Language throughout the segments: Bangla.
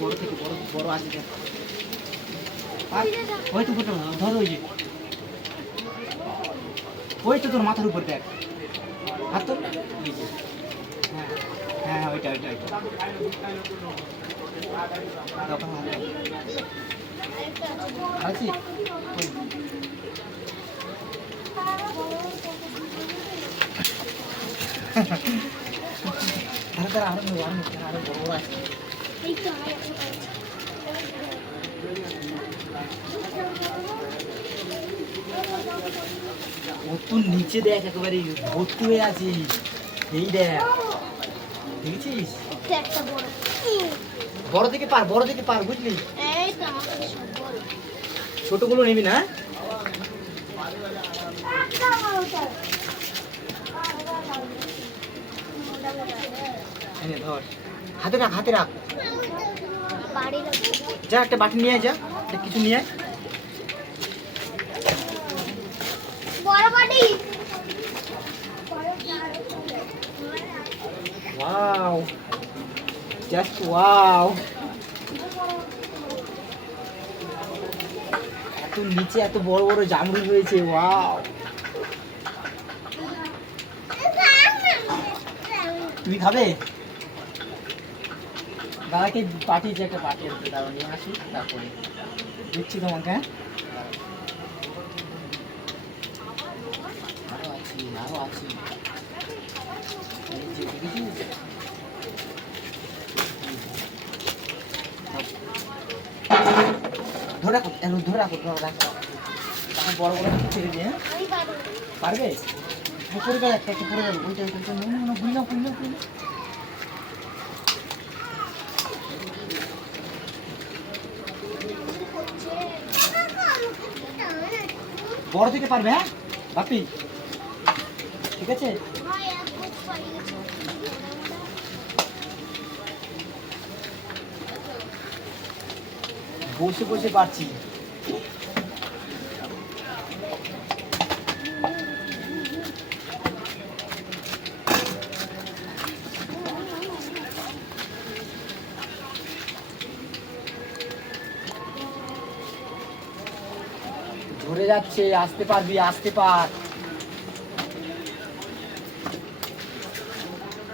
বড় থেকে বড় বড় আছে দেখ। ওই তো ফটো ধর, ওই যে ওই তো তোর মাথার উপর দেখ, হাত তোর। এই যে হ্যাঁ হ্যাঁ ওইটা ওইটা ওইটা দোকান আছে। আরো বড় বড় আছে। ও তো নিচে দেখ একেবারে ভর্তি হয়ে আছে। এই দেখ, দেখেছিস? বড় থেকে পার, বড় থেকে পার, বুঝলি? ছোটগুলো নিবি না? ধর, হাতে রাখ, হাতে রাখ। যা একটা বাটি নিয়ে যা, কিছু নিয়ে আয়। Wow, just wow. এত নিচে এত বড় বড় জামরুল হয়েছে, ওয়াও। তুমি খাবে? দাদাকে পাঠিয়েছে, একটা পাঠিয়ে দাদা নিয়ে আসি, তারপরে দিচ্ছি তোমাকে। আরো আছি, আরো আছি। ধরে রাখো, ধরে রাখো, ধরে রাখো। তখন বড় বড় ছেড়ে দিয়ে, পারবে? পরে গেল একটা, পরে গেল ওইটা ওইটা, ভুল না ভুল না ভুল না। বড় থেকে পারবে? হ্যাঁ বাপি, ঠিক আছে। বসে বসে পারছি। ঝরে যাচ্ছে, আসতে পারবি, আসতে পার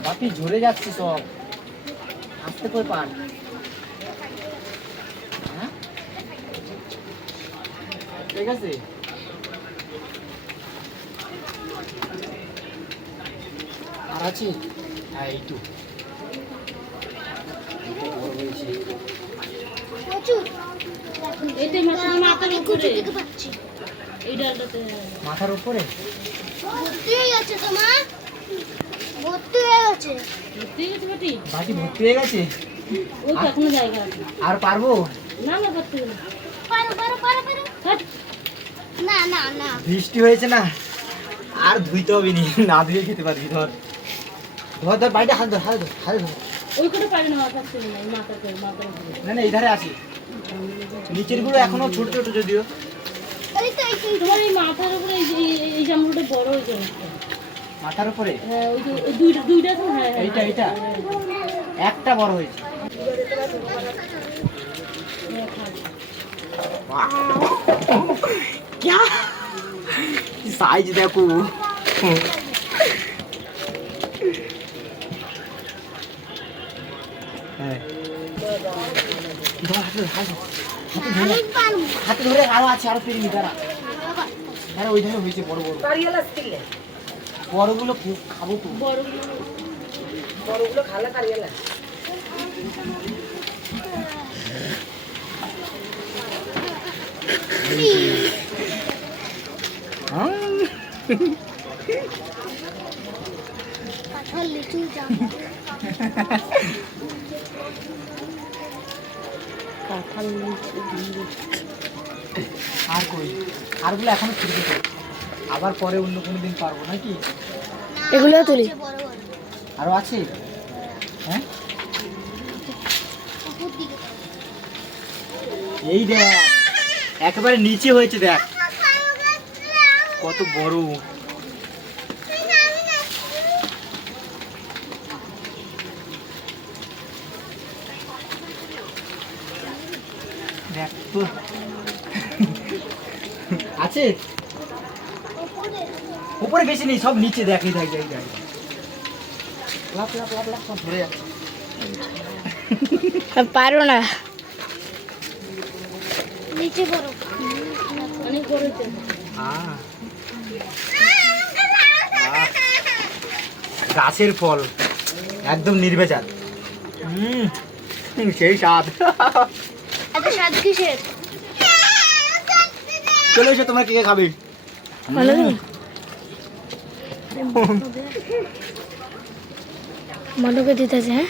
বাপি, ঝরে যাচ্ছে সব, আসতে করে পার। হ্যাঁ ঠিক আছে। আর আছে? হ্যাঁ এইটু মাথার উপরে বাটি ভর্তি হয়ে গেছে। আর পারবো না, বৃষ্টি হয়েছে না, আর ধুইতে হবে না ধুয়ে খেতে পারবি। ধর ধর ধর, বাড়িতে হাত ধর, হাত ধর, হাত ধর। না না, এই ধারে আছে, নিচের গুলো এখনো ছোট ছোট যদিও। মাথার উপরে এই জামরুলটা বড় হয়েছে মাথার উপরে দুইটা। এইটা এইটা একটা বড় হয়েছে। क्या साइज देखो। হাতে ধরে আরো আছে, আরো পেরিয়ে দাঁড়া। আরে ওই ধারে হয়েছে বড় বড়, বড়গুলো খাবো তো। বড়গুলো খালে কারিয়ালা। আর কই, আরগুলো এখনো ছোট ছোট, আবার পরে অন্য কোনো দিন পারবো নাকি। এগুলো তুলি, আরো আছে। হ্যাঁ এই দেখ, একেবারে নিচে হয়েছে, দেখ কত বড়। দেখ তো আছে উপরে বেশি নেই, সব নিচে দেখ এই দেখ দেখ দেখ লাপ লাপ লাপ লাপ সব ধরে যাচ্ছে। আমি পারবো না। নিচে বড়, অনেক বড় তো। গাছের ফল একদম নির্ভেজাল। সেই স্বাদ। এত স্বাদ কিসের? চলে এসো, তোমরা কে কে খাবে? ভালো তো? মানবকে দিতেছে, হ্যাঁ।